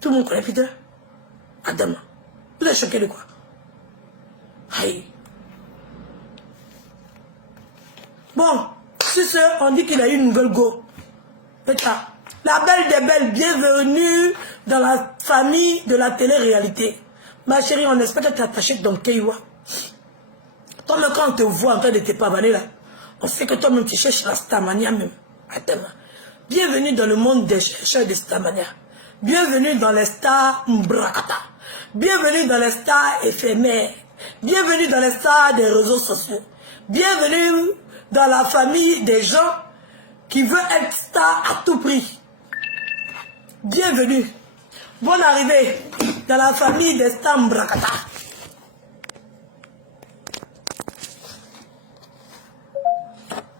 Tout le monde connaît Peter. Adam. Vous êtes choqué de quoi? Aïe. Bon, c'est ça, on dit qu'il a eu une nouvelle go. La belle des belles, bienvenue dans la famille de la télé-réalité. Ma chérie, on espère que tu es attachée dans Keiwa. Toi-même, quand on te voit en train de te pavaner là, on sait que toi-même tu cherches la Starmania même. Attends. Bienvenue dans le monde des chercheurs de Starmania. Bienvenue dans les stars Mbrakata. Bienvenue dans les stars éphémères. Bienvenue dans les stars des réseaux sociaux. Bienvenue dans la famille des gens qui veulent être stars à tout prix. Bienvenue. Bonne arrivée dans la famille des stars Mbrakata.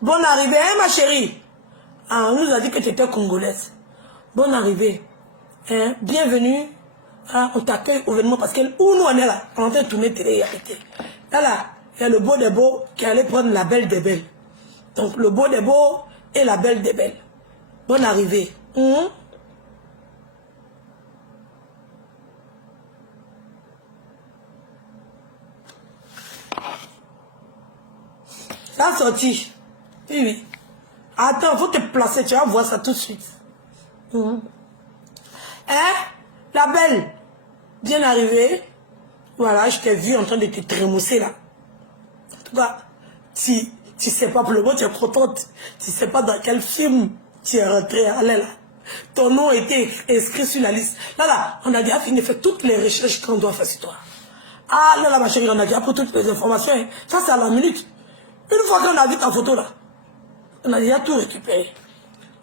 Bonne arrivée, hein, ma chérie. Ah, on nous a dit que tu étais congolaise. Bonne arrivée. Hein, bienvenue. Ah, on t'accueille au événement parce que où nous on est là, on est en train de tourner télé-réalité. Là, il y a le beau des beaux qui allait prendre la belle des belles. Donc le beau des beaux et la belle des belles. Bonne arrivée. Ça a sorti. Oui, oui. Attends, il faut te placer, tu vas voir ça tout de suite. Hein? La belle, bien arrivée. Voilà, je t'ai vu en train de te trémousser là. En tout cas, tu sais pas pour le moment, tu es contente. Tu sais pas dans quel film tu es rentrée. Allez là. Ton nom était inscrit sur la liste. Là, on a déjà fini de faire toutes les recherches qu'on doit faire sur toi. Ah, là, ma chérie, on a déjà pris toutes les informations. Hein. Ça, c'est à la minute. Une fois qu'on a vu ta photo là, on a déjà tout récupéré.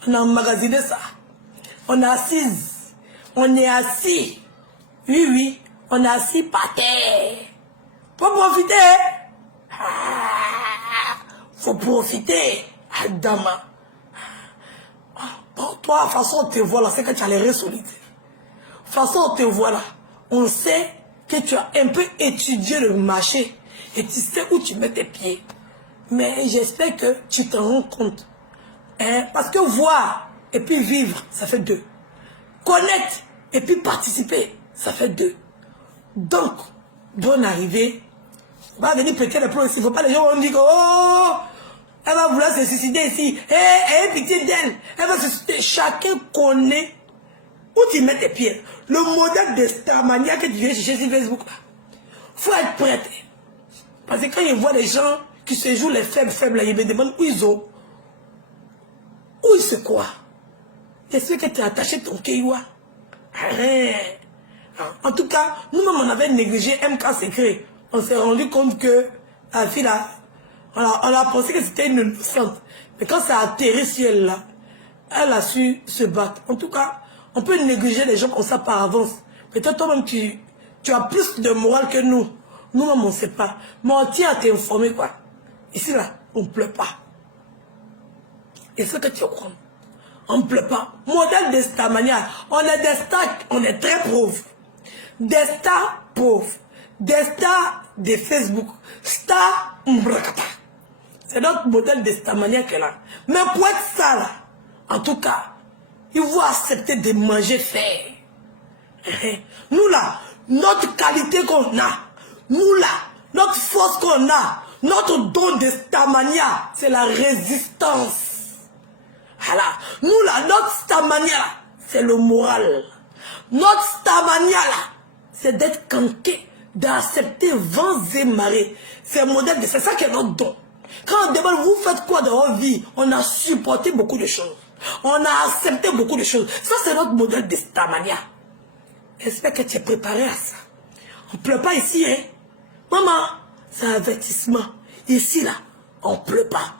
On a emmagasiné ça. On est assise. On est assis. Oui, oui. On est assis par terre. Faut profiter. Faut profiter. Adama. Bon, toi, de toute façon, on te voit là, c'est que tu as les reins solides. De toute façon, on te voit là. On sait que tu as un peu étudié le marché. Et tu sais où tu mets tes pieds. Mais j'espère que tu t'en rends compte. Hein? Parce que voir et puis vivre, ça fait deux. Connaître et puis participer, ça fait deux. Donc, bonne arrivée. On va venir péter les plombs ici. Il ne faut pas les gens vont dire que, oh, elle va vouloir se suicider ici. Hey, pitié d'elle. Elle va se suicider. Chacun connaît où tu mets tes pieds. Le modèle de Starmania que tu viens chercher sur Facebook. Il faut être prête. Parce que quand ils voient les gens qui se jouent les faibles, là, ils me demandent où ils ont. Où ils se croient. J'espère que tu as attaché ton Keiwa. En tout cas, nous-mêmes, on avait négligé MK Secret. On s'est rendu compte que la fille là, on a pensé que c'était une innocente. Mais quand ça a atterri sur elle là, elle a su se battre. En tout cas, on peut négliger les gens comme ça par avance. Peut-être toi-même, tu as plus de morale que nous. Nous-mêmes, on ne sait pas. Mais on tient à t'informer quoi. Ici là, on ne pleut pas. Et ce que tu crois. On ne pleut pas. Modèle de Starmania. On est des stars, on est très pauvres. Des stars pauvres. Des stars de Facebook. Stars Mbrakata. C'est notre modèle de Starmania qu'elle a. Mais pour être ça là, en tout cas, il faut accepter de manger fer. Nous là, notre qualité qu'on a, nous là, notre force qu'on a, notre don de Starmania, c'est la résistance. Voilà. Nous là, notre Starmania là, c'est le moral. Notre Starmania là, c'est d'être canqué, d'accepter vents et marées. C'est un modèle de... C'est ça qui est notre don. Quand on demande, vous faites quoi dans votre vie? On a supporté beaucoup de choses. On a accepté beaucoup de choses. Ça, c'est notre modèle de Starmania. J'espère que tu es préparé à ça. On ne pleut pas ici, hein? Maman, c'est un avertissement. Ici, là, on ne pleut pas.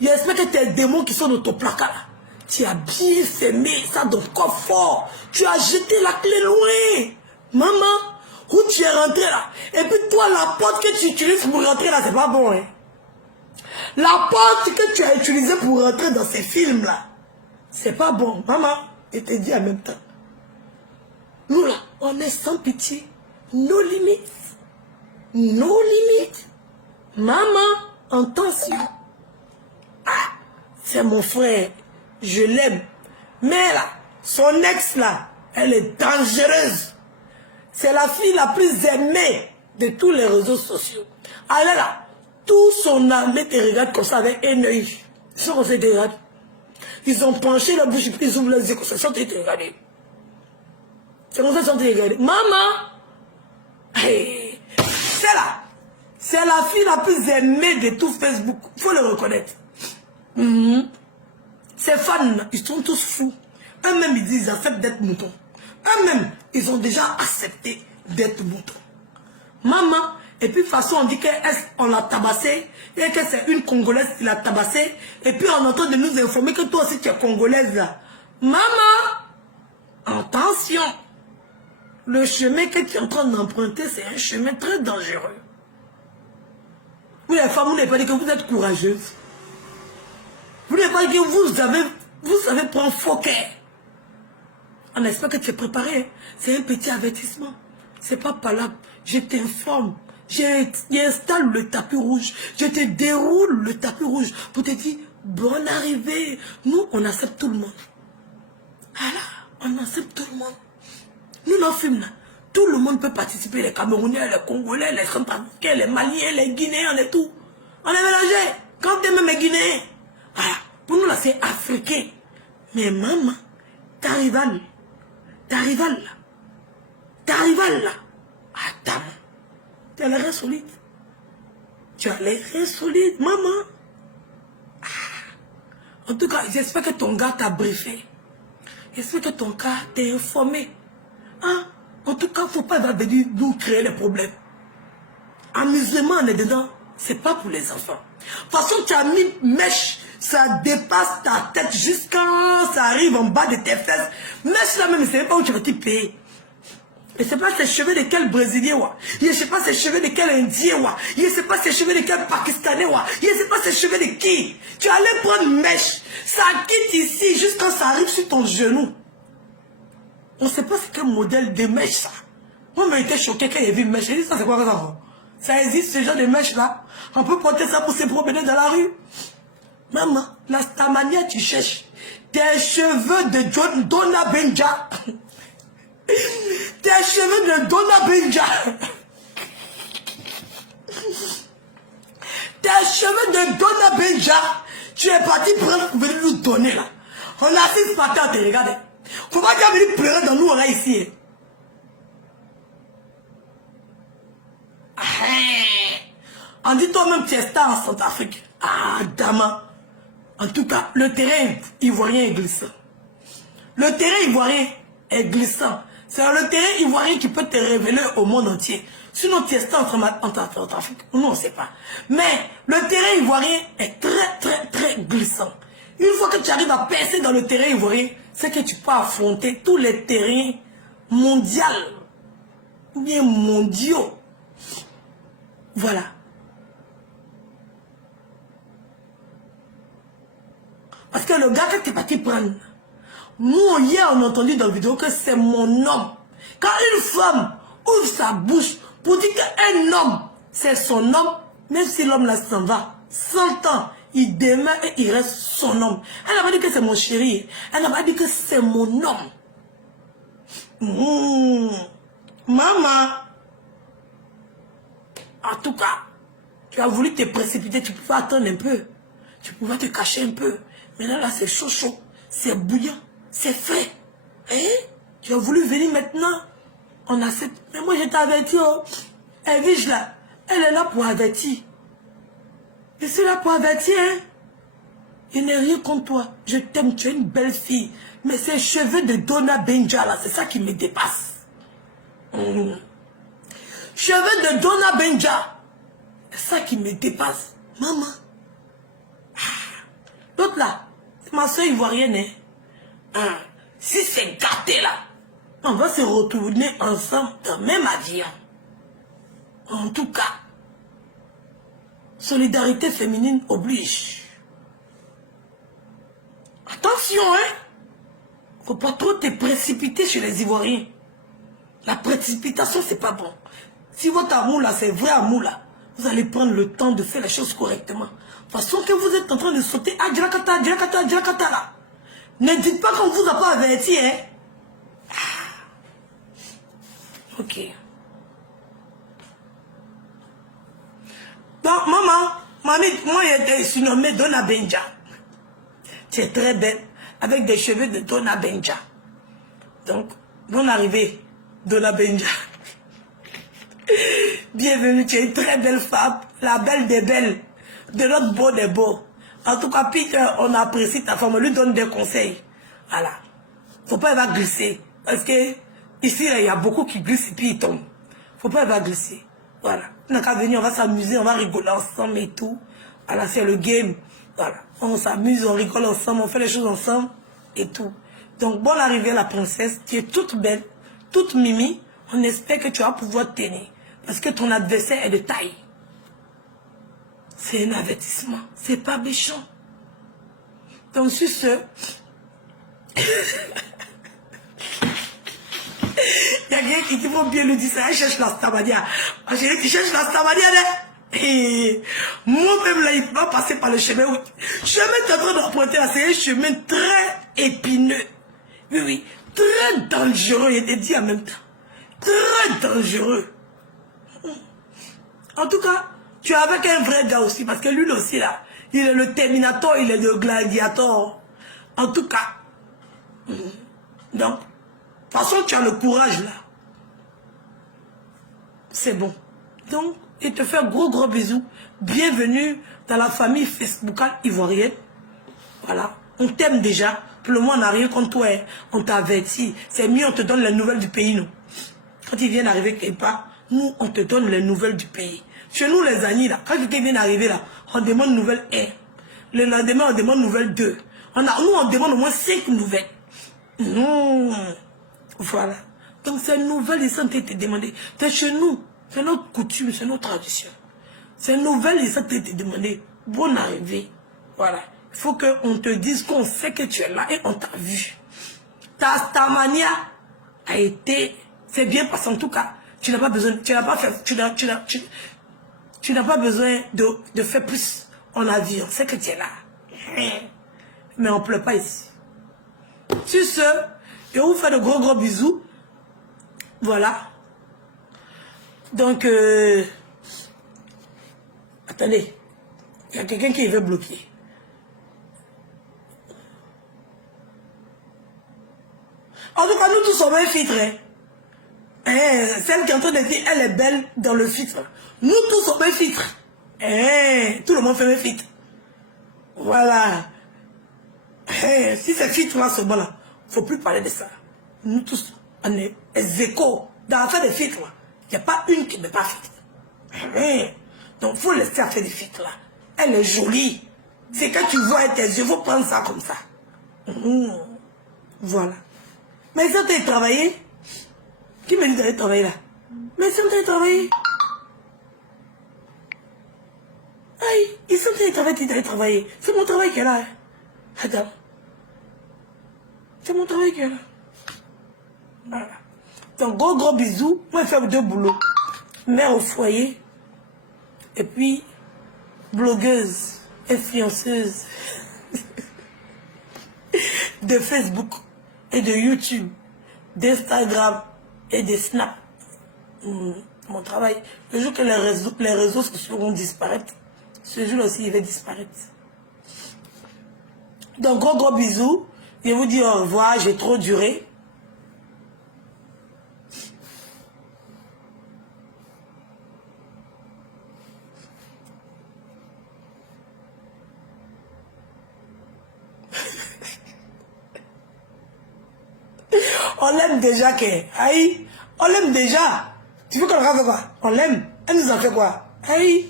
J'espère que tes démons qui sont dans ton placard, là, tu as bien fermé ça dans le coffre fort. Tu as jeté la clé loin. Maman, où tu es rentré là? Et puis toi, la porte que tu utilises pour rentrer là, c'est pas bon, hein? La porte que tu as utilisée pour rentrer dans ces films là, c'est pas bon. Maman, je te dis en même temps. Nous là, on est sans pitié. Nos limites. Nos limites. Maman, en tension. Ah, c'est mon frère. Je l'aime. Mais là, son ex là, Elle est dangereuse. C'est la fille la plus aimée de tous les réseaux sociaux. Elle est là. Tout son armée te regarde comme ça avec un œil. Ils sont comme ça, ils te regardent. Ils ont penché la bouche, puis ils ouvrent les yeux comme ça. Ils sont en train de te regarder. C'est comme ça qu'ils sont en train de te regarder. Maman! Hey. C'est là. C'est la fille la plus aimée de tout Facebook. Il faut le reconnaître. Ces fans, ils sont tous fous. Eux-mêmes, ils disent, ils acceptent d'être moutons. Eux-mêmes, ils ont déjà accepté d'être moutons. Maman, et puis de toute façon, on dit qu'on l'a tabassée, et que c'est une Congolaise qui l'a tabassée, et puis on est en train de nous informer que toi aussi tu es Congolaise là. Maman, attention, le chemin que tu es en train d'emprunter, c'est un chemin très dangereux. Vous les femmes, vous n'avez pas dit que vous êtes courageuse. Vous n'avez pas dit que vous savez prendre faux cœur. On espère que tu es préparé. C'est un petit avertissement. C'est pas palable. Je t'informe. J'installe le tapis rouge. Je te déroule le tapis rouge pour te dire bonne arrivée. Nous, on accepte tout le monde. Voilà, on accepte tout le monde. Nous, nos films, là, tout le monde peut participer. Les Camerounais, les Congolais, les Centrafricains, les Maliens, les Guinéens, on est tout. On est mélangés. Quand t'es même les Guinéens. Voilà. Pour nous, là, c'est africain. Mais maman, t'arrives là. T'arrives là. Attends. Tu as l'air solide. Tu as l'air solide, maman. En tout cas, j'espère que ton gars t'a briefé. J'espère que ton gars t'a informé. Hein? En tout cas, il ne faut pas venir nous créer les problèmes. Amusement, on est dedans. Ce n'est pas pour les enfants. De toute façon, tu as mis mèche. Ça dépasse ta tête jusqu'à ça arrive en bas de tes fesses. Mèche là même, je ne sais pas où tu vas t'y payer. Je ne sais pas ces cheveux de quel Brésilien, wa. Je ne sais pas ces cheveux de quel Indien, wa. Je ne sais pas ces cheveux de quel Pakistanais, wa. Je ne sais pas ces cheveux de qui. Tu allais prendre une mèche. Ça quitte ici jusqu'à ça arrive sur ton genou. On ne sait pas c'est quel modèle de mèche ça. Moi, j'ai été choqué quand j'ai vu une mèche. J'ai dit ça, c'est quoi ça? Ça existe ce genre de mèche là. On peut porter ça pour se promener dans la rue. Maman, ta manière tu cherches. Tes cheveux de Donna Benja. Tes cheveux de Donna Benja. Tes cheveux de Donna Benja. Tu es parti prendre pour venir nous donner là. On assiste par terre, te regarde. Faut pas dire venir pleurer dans nous, on a ici. On dit toi-même tu es star en Centrafrique. Ah, dama. En tout cas, le terrain ivoirien est glissant. Le terrain ivoirien est glissant. C'est le terrain ivoirien qui peut te révéler au monde entier. Sinon, tu es star en Centrafrique. Nous, on ne sait pas. Mais le terrain ivoirien est très glissant. Une fois que tu arrives à percer dans le terrain ivoirien, c'est que tu peux affronter tous les terrains mondiaux. Ou bien mondiaux. Voilà. Parce que le gars que tu es parti prendre, nous, hier, on a entendu dans la vidéo que c'est mon homme. Quand une femme ouvre sa bouche pour dire qu'un homme, c'est son homme, même si l'homme là s'en va, 100 ans, il demeure et il reste son homme. Elle n'a pas dit que c'est mon chéri. Elle n'a pas dit que c'est mon homme. Maman. En tout cas, tu as voulu te précipiter, tu pouvais attendre un peu. Tu pouvais te cacher un peu. Maintenant là, c'est chaud. C'est bouillant. C'est frais. Hein? Tu as voulu venir maintenant. On accepte. Mais moi, je t'ai averti. Oh. Elle vige là. Elle est là pour avertir. Je suis là pour avertir. Hein? Je n'ai rien contre toi. Je t'aime. Tu es une belle fille. Mais ces cheveux de Donna Benja là, c'est ça qui me dépasse. Cheveux de Donna Benja. C'est ça qui me dépasse. Maman. L'autre là, c'est ma soeur ivoirienne. Hein? Si c'est gâté là, on va se retourner ensemble dans le même avion. En tout cas, solidarité féminine oblige. Attention, hein. Faut pas trop te précipiter chez les Ivoiriens. La précipitation, c'est pas bon. Si votre amour là, c'est vrai amour là, vous allez prendre le temps de faire les choses correctement. De toute façon que vous êtes en train de sauter à Djakata là. Ne dites pas qu'on vous a pas averti, hein. Ok. Donc, maman, moi, j'étais surnommée Donna Benja. Tu es très belle, avec des cheveux de Donna Benja. Donc, bonne arrivée, Donna Benja. Bienvenue, tu es une très belle femme, la belle des belles, de notre beau des beaux. En tout cas, Peter, on apprécie ta femme, on lui donne des conseils. Voilà. Faut pas, elle va glisser. Parce que, ici, il y a beaucoup qui glissent et puis ils tombent. Faut pas, elle va glisser. Voilà. On n'a qu'à venir, on va s'amuser, on va rigoler ensemble et tout. Voilà, c'est le game. Voilà. On s'amuse, on rigole ensemble, on fait les choses ensemble et tout. Donc, bonne arrivée, la princesse. Tu es toute belle, toute mimi. On espère que tu vas pouvoir tenir. Parce que ton adversaire est de taille. C'est un avertissement. C'est pas méchant. Donc, sur ce... Il y a quelqu'un qui dit, faut bien lui dire ça, elle cherche la Stamadia. Je dis, tu cherches la Stamadia, là. Et moi-même, là, il va passer par le chemin. Le chemin est en train d'emprunter, c'est un chemin très épineux. Oui, oui, très dangereux, il était dit en même temps. Très dangereux. En tout cas, tu es avec un vrai gars aussi, parce que lui aussi, là, il est le Terminator, il est le Gladiator. En tout cas. Donc, de toute façon, tu as le courage, là. C'est bon. Donc, il te fait un gros bisous. Bienvenue dans la famille Facebookale ivoirienne. Voilà. On t'aime déjà. Pour le moment, on n'a rien contre toi. Hein. On t'a averti. C'est mieux, on te donne les nouvelles du pays, nous. Quand ils viennent d'arriver quelque part, nous, on te donne les nouvelles du pays. Chez nous, les amis, là, quand quelqu'un vient d'arriver, là, on demande nouvelle 1. Le lendemain, on demande nouvelle 2. Nous, on demande au moins 5 nouvelles. Voilà. Donc, ces nouvelles, ils sont été demandées. C'est chez nous. C'est notre coutume, c'est notre tradition. Ces nouvelles, ils sont été demandées. Bonne arrivée. Voilà. Il faut qu'on te dise qu'on sait que tu es là et on t'a vu. Ta manière a été... C'est bien parce qu'en tout cas, tu n'as pas besoin... Tu n'as pas fait... Tu n'as pas besoin de faire plus. On a vu, on sait que tu es là. Mais on ne pleure pas ici. Sur ce, je vous fais de gros bisous. Voilà. Donc, attendez. Il y a quelqu'un qui veut bloquer. En tout cas, nous tous sommes un filtre. Celle qui est en train de dire, elle est belle dans le filtre. Nous tous sommes un filtre. Tout le monde fait un filtre. Voilà. Si ce filtre-là, ce bon-là, il ne faut plus parler de ça. Nous tous, on est échos. Dans l'affaire des filtres, il n'y a pas une qui ne met pas filtre. Donc, il faut laisser faire des filtres là. Elle est jolie. C'est quand tu vois avec tes yeux, il faut prendre ça comme ça. Voilà. Mais ils sont en train de travailler. Qui me dit d'aller travailler là? Mais ils sont en train de travailler. Aïe, ils sont en train de travailler. C'est mon travail qui est là. Regarde. C'est mon travail qui est là. Voilà. Donc, gros bisous. Moi, je fais 2 boulots. Mère au foyer. Et puis, blogueuse, influenceuse de Facebook et de YouTube, d'Instagram et de Snap. Mon travail, le jour que les réseaux sociaux vont disparaître, ce jour aussi, il va disparaître. Donc, gros bisous. Je vous dis au revoir, j'ai trop duré. On l'aime déjà, aïe, on l'aime déjà. Tu veux qu'on le fasse quoi? On l'aime. Elle nous en fait quoi? Aïe,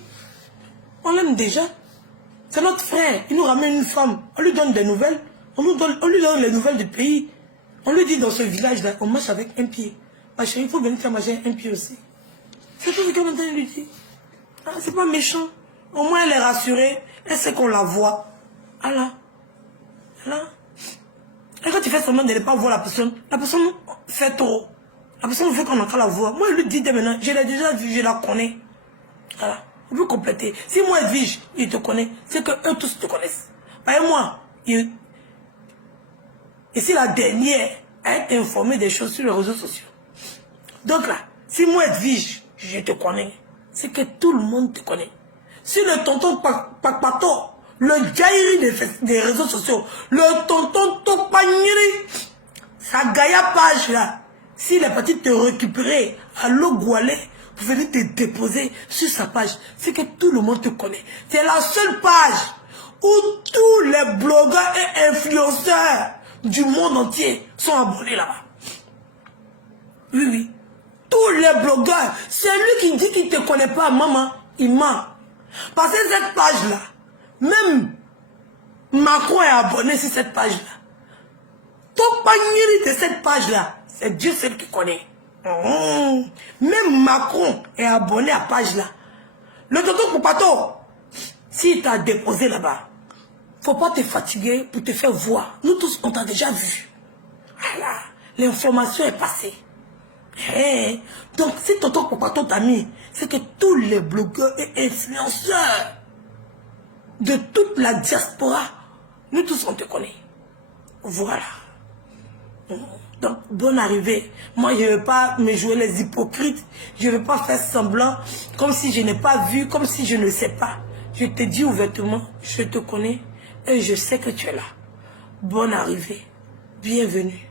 on l'aime déjà. C'est notre frère. Il nous ramène une femme. On lui donne des nouvelles. On lui donne les nouvelles du pays. On lui dit dans ce village-là, on marche avec un pied. Ma chérie, il faut venir faire marcher un pied aussi. C'est tout ce qu'on entend lui dire. Ah, c'est pas méchant. Au moins, elle est rassurée. Elle sait qu'on la voit. Voilà. Voilà. Et quand tu fais semblant de ne pas voir la personne fait trop. La personne veut qu'on entende la voix. Moi, je lui dis dès maintenant, je l'ai déjà vue, je la connais. Voilà. On peut compléter. Si moi, Edwige, il te connaît, c'est que eux tous te connaissent. Par moi, et c'est la dernière à être informée des choses sur les réseaux sociaux. Donc là, Si moi, Edwige, je te connais, c'est que tout le monde te connaît. Si le tonton Pakpato, le Jairi des réseaux sociaux, le tonton Topanyiri, sa Gaïa page là, s'il est parti te récupérer à Logoualé, pour venir te déposer sur sa page, c'est que tout le monde te connaît. C'est la seule page où tous les blogueurs et influenceurs du monde entier sont abonnés là-bas. Oui, oui. Tous les blogueurs, c'est lui qui dit qu'il ne te connaît pas, maman, il ment. Parce que cette page-là, même Macron est abonné sur cette page-là. Ton panier de cette page-là, c'est Dieu seul qui connaît. Même Macron est abonné à la page-là. Le tonton Poupato, s'il t'a déposé là-bas, faut pas te fatiguer pour te faire voir. Nous tous, on t'a déjà vu. Voilà, l'information est passée. Hey. Donc, si tonton Poupato t'a mis, c'est que tous les blogueurs et influenceurs de toute la diaspora, nous tous, on te connaît. Voilà. Donc, bonne arrivée. Moi, je ne veux pas me jouer les hypocrites. Je ne veux pas faire semblant comme si je n'ai pas vu, comme si je ne sais pas. Je te dis ouvertement, je te connais et je sais que tu es là. Bonne arrivée. Bienvenue.